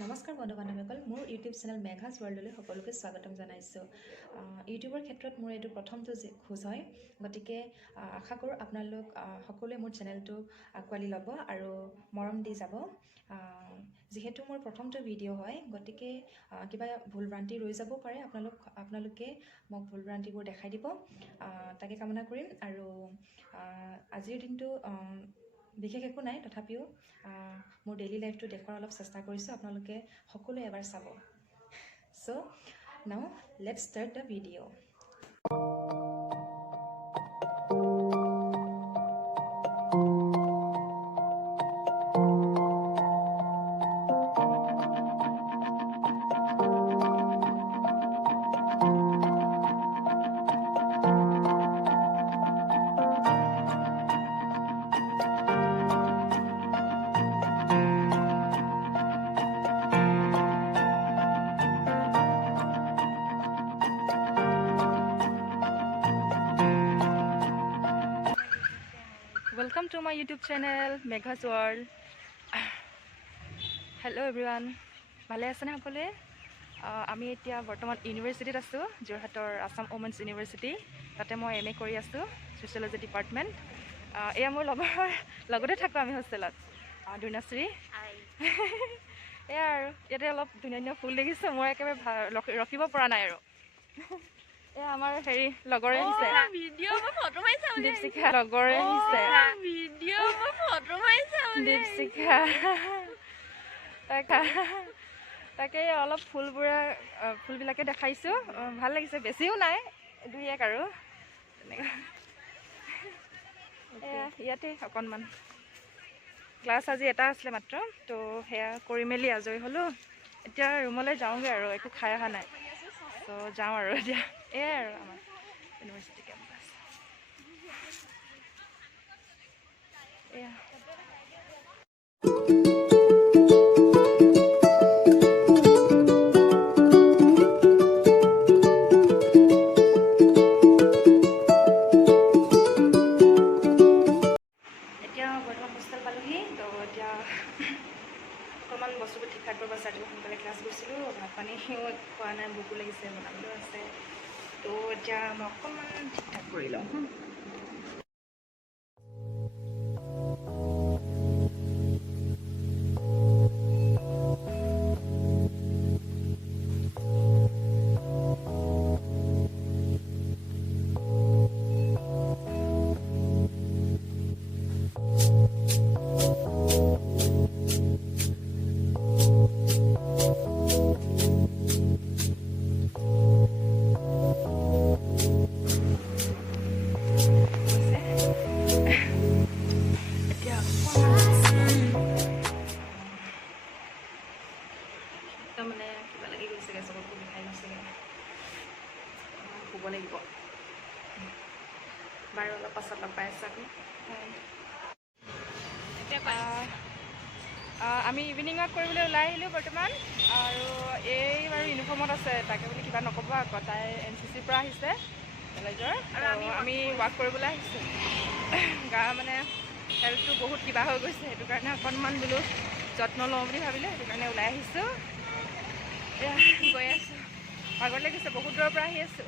নমস্কাৰ বন্ধু বান্ধৱীসকল, মোৰ ইউটিউব চেনেল মেঘাজ ৱৰ্ল্ডলৈ সকলোকে স্বাগতম জনাইছোঁ। ইউটিউবৰ ক্ষেত্ৰত মোৰ এইটো প্ৰথমটো খোজ হয়, গতিকে আশা কৰোঁ আপোনালোক সকলোৱে মোৰ চেনেলটো আঁকোৱালি ল'ব আৰু মৰম দি যাব। যিহেতু মোৰ প্ৰথমটো ভিডিঅ' হয়, গতিকে কিবা ভুল ভ্ৰান্তি ৰৈ যাব পাৰে। আপোনালোকে মোক ভুল ভ্ৰান্তিবোৰ দেখাই দিব, তাকে কামনা কৰিম। আৰু আজিৰ দিনটো বিশেষ একো নাই, তথাপিও মোৰ ডেইলি লাইফটো দেখুৱাৰ অলপ চেষ্টা কৰিছোঁ। আপোনালোকে সকলোৱে এবাৰ চাব। চ' নাও let's start the video'. Welcome to my YouTube channel Meghas World. Hello everyone. ভালে আছেনে সকলোৱে? আমি এতিয়া বৰ্তমান ইউনিভাৰ্চিটিত আছোঁ, যোৰহাটৰ আছাম ওমেন্স ইউনিভাৰ্চিটি। তাতে মই MA কৰি আছোঁ, ছ'চিয়লজি ডিপাৰ্টমেণ্ট। এয়া মোৰ লগতে থাকোঁ আমি হোষ্টেলত। দুৰ্ণাশ্ৰী। এয়া আৰু ইয়াতে অলপ ধুনীয়া ধুনীয়া ফুল দেখিছোঁ, মই একেবাৰে ৰখিব পৰা নাই আৰু। এয়া আমাৰ লগৰে আহিছে, দীপশিখা লগৰে আহিছে, দীপশিখা। তাকে অলপ ফুলবিলাকে দেখাইছোঁ, ভাল লাগিছে। বেছিও নাই, দুই এক আৰু তেনেকুৱা। এয়া ইয়াতে অকণমান ক্লাছ আজি এটা আছিলে মাত্ৰ, তো সেয়া কৰি মেলি আজৰি হ'লোঁ। এতিয়া ৰুমলৈ যাওঁগৈ আৰু, একো খাই অহা নাই, তো যাওঁ আৰু এতিয়া। এয়াই আৰু আমাৰ ইউনিভাৰ্চিটি কেম্পাছ। এয়া এতিয়া বৰ্তমান হোষ্টেল পালোহি, তো এতিয়া অকণমান বস্তুবোৰ ঠিক ঠাক কৰিব আছে। ৰাতিপুৱা সোনকালে ক্লাছ গৈছিলোঁ, ভাত পানীও খোৱা নাই, ভোকো লাগিছে, বনাবলৈও আছে। তো এতিয়া মই অকণমান ঠিক ঠাক কৰি লওঁ। মানে কিবা লাগি গৈছেগৈ, চবকো বিষাই গৈছেগৈ, শুব লাগিব বাৰু। অলপ পাছত লগ পাই আছোঁ আকৌ। আমি ইভিনিং ৱাক কৰিবলৈ ওলাই আহিলোঁ বৰ্তমান, আৰু এই বাৰু ইউনিফৰ্মত আছে, তাকে বুলি কিবা নক'ব আকৌ। তাই NCCৰ পৰা আহিছে কলেজৰ, আৰু আমি ৱাক কৰিবলৈ আহিছোঁ। গা মানে হেল্থটো বহুত কিবা হৈ গৈছে, সেইটো কাৰণে অকণমান বোলো যত্ন লওঁ বুলি ভাবিলোঁ, সেইটো কাৰণে ওলাই আহিছোঁ। এয়া গৈ আছোঁ, ভাগৰ লাগিছে, বহুত দূৰৰ পৰা আহি আছোঁ।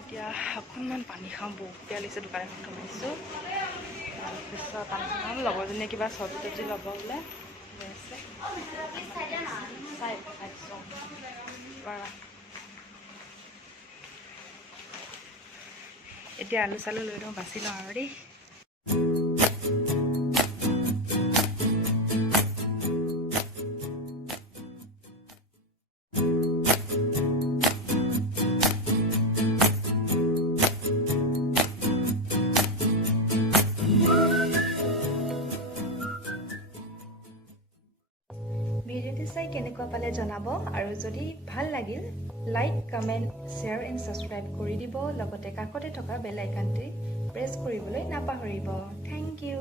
এতিয়া অকণমান পানী খাওঁ, বহুত বেয়া লাগিছে। দোকান এখন সোমাইছোঁ, তাৰপিছত পানী খাওঁ। লগৰজনীয়ে কিবা চব্জি তব্জি ল'ব বোলে, লৈ আছে। এতিয়া আলু চালু লৈ লওঁ, বাচি লওঁ আৰু দেই। ভিডিঅ'টো চাই কেনেকুৱা পালে জনাব আৰু যদি ভাল লাগিল like comment share and subscribe কৰি দিব লগতে কাষতে থকা বেল আইকনটি প্ৰেছ কৰিবলৈ নাপাহৰিব থেংক ইউ